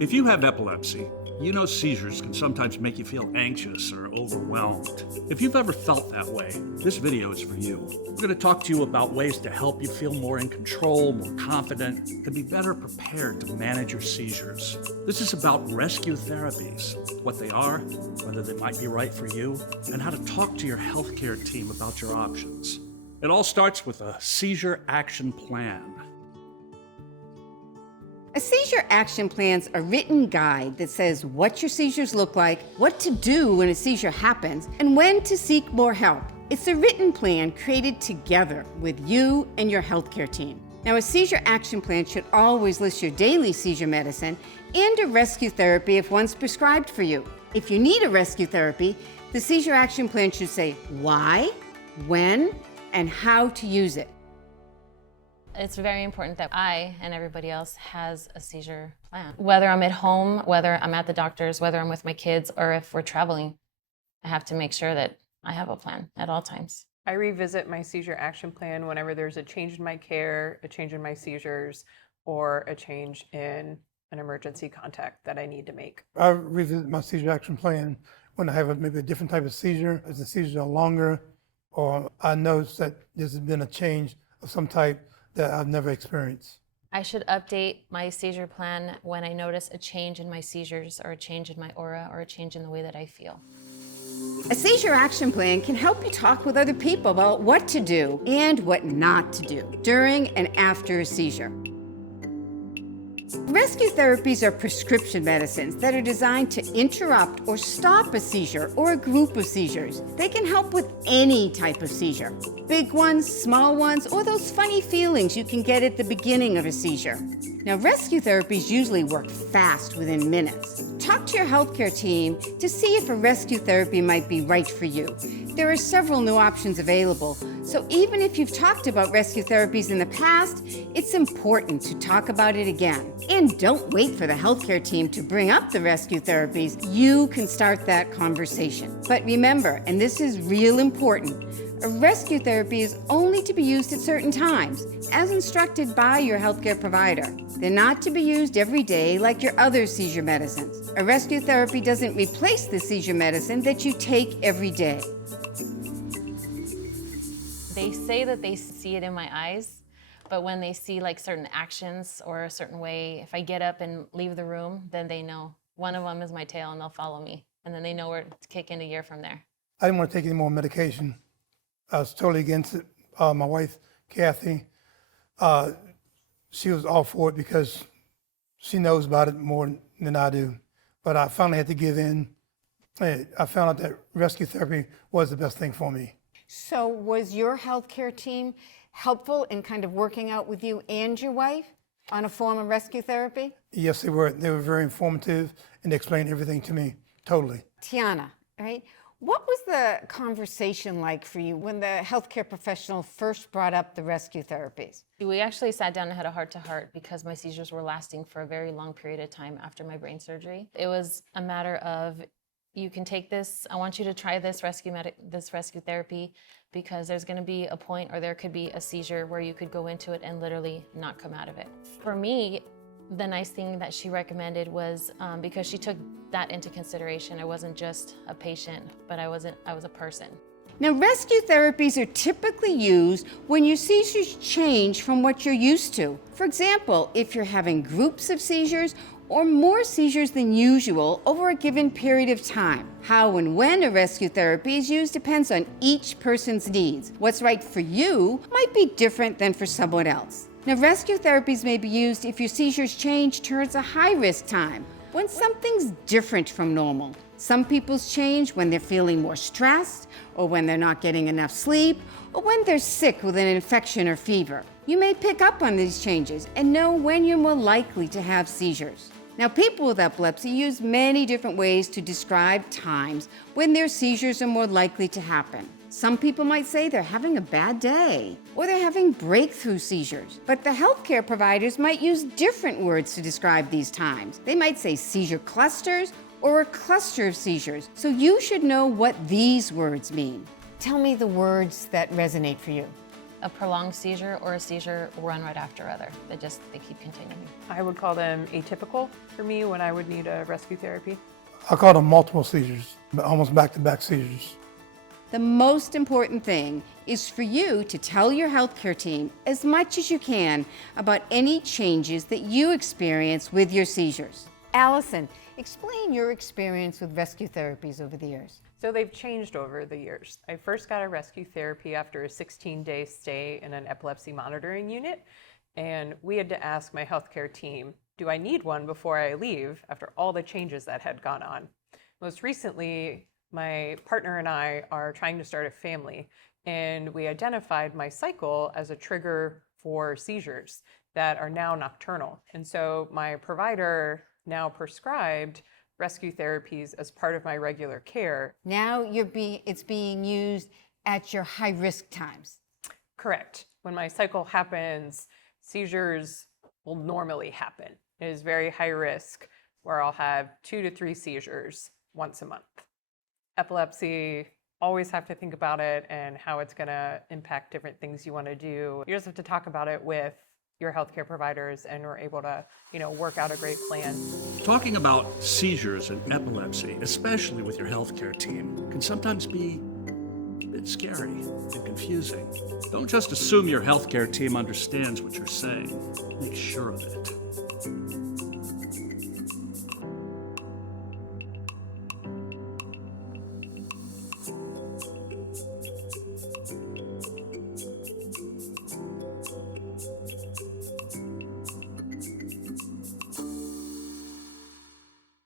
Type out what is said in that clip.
If you have epilepsy, you know seizures can sometimes make you feel anxious or overwhelmed. If you've ever felt that way, this video is for you. We're going to talk to you about ways to help you feel more in control, more confident, and be better prepared to manage your seizures. This is about rescue therapies, what they are, whether they might be right for you, and how to talk to your healthcare team about your options. It all starts with a seizure action plan. A seizure action plan's a written guide that says what your seizures look like, what to do when a seizure happens, and when to seek more help. It's a written plan created together with you and your healthcare team. Now, a seizure action plan should always list your daily seizure medicine and a rescue therapy if one's prescribed for you. If you need a rescue therapy, the seizure action plan should say why, when, and how to use it. It's very important that I and everybody else has a seizure plan. Whether I'm at home, whether I'm at the doctor's, whether I'm with my kids, or if we're traveling, I have to make sure that I have a plan at all times. I revisit my seizure action plan whenever there's a change in my care, a change in my seizures, or a change in an emergency contact that I need to make. I revisit my seizure action plan when I have maybe a different type of seizure, as the seizures are longer, or I notice that there's been a change of some type that I've never experienced. I should update my seizure plan when I notice a change in my seizures or a change in my aura or a change in the way that I feel. A seizure action plan can help you talk with other people about what to do and what not to do during and after a seizure. Rescue therapies are prescription medicines that are designed to interrupt or stop a seizure or a group of seizures. They can help with any type of seizure, big ones, small ones, or those funny feelings you can get at the beginning of a seizure. Now, rescue therapies usually work fast within minutes. Talk to your healthcare team to see if a rescue therapy might be right for you. There are several new options available, so even if you've talked about rescue therapies in the past, it's important to talk about it again. And don't wait for the healthcare team to bring up the rescue therapies. You can start that conversation. But remember, and this is real important, a rescue therapy is only to be used at certain times, as instructed by your healthcare provider. They're not to be used every day like your other seizure medicines. A rescue therapy doesn't replace the seizure medicine that you take every day. They say that they see it in my eyes, but when they see like certain actions or a certain way, if I get up and leave the room, then they know. One of them is my tail and they'll follow me. And then they know where to kick into gear from there. I didn't want to take any more medication. I was totally against it. My wife, Kathy, she was all for it because she knows about it more than I do. But I finally had to give in. I found out that rescue therapy was the best thing for me. So was your healthcare team helpful in kind of working out with you and your wife on a form of rescue therapy? Yes, they were. They were very informative and they explained everything to me, totally. Tiana, right? What was the conversation like for you when the healthcare professional first brought up the rescue therapies? We actually sat down and had a heart-to-heart because my seizures were lasting for a very long period of time after my brain surgery. It was a matter of, you can take this, I want you to try this rescue therapy because there's going to be a point or there could be a seizure where you could go into it and literally not come out of it. For me, the nice thing that she recommended was because she took that into consideration. I wasn't just a patient, but I was a person. Now, rescue therapies are typically used when your seizures change from what you're used to. For example, if you're having groups of seizures or more seizures than usual over a given period of time. How and when a rescue therapy is used depends on each person's needs. What's right for you might be different than for someone else. Now, rescue therapies may be used if your seizures change towards a high-risk time, when something's different from normal. Some people's change when they're feeling more stressed, or when they're not getting enough sleep, or when they're sick with an infection or fever. You may pick up on these changes and know when you're more likely to have seizures. Now, people with epilepsy use many different ways to describe times when their seizures are more likely to happen. Some people might say they're having a bad day, or they're having breakthrough seizures. But the healthcare providers might use different words to describe these times. They might say seizure clusters or a cluster of seizures. So you should know what these words mean. Tell me the words that resonate for you. a prolonged seizure or a seizure one right after other. They keep continuing. I would call them atypical for me when I would need a rescue therapy. I call them multiple seizures, almost back-to-back seizures. The most important thing is for you to tell your healthcare team as much as you can about any changes that you experience with your seizures. Allison, explain your experience with rescue therapies over the years. So they've changed over the years. I first got a rescue therapy after a 16-day stay in an epilepsy monitoring unit, and we had to ask my healthcare team, do I need one before I leave after all the changes that had gone on? Most recently, my partner and I are trying to start a family, and we identified my cycle as a trigger for seizures that are now nocturnal. And so my provider now prescribed rescue therapies as part of my regular care. Now it's being used at your high-risk times. Correct. When my cycle happens, seizures will normally happen. It is very high risk, where I'll have 2 to 3 seizures once a month. Epilepsy, always have to think about it and how it's going to impact different things you want to do. You just have to talk about it with your healthcare providers, and we're able to, work out a great plan. Talking about seizures and epilepsy, especially with your healthcare team, can sometimes be a bit scary and confusing. Don't just assume your healthcare team understands what you're saying. Make sure of it.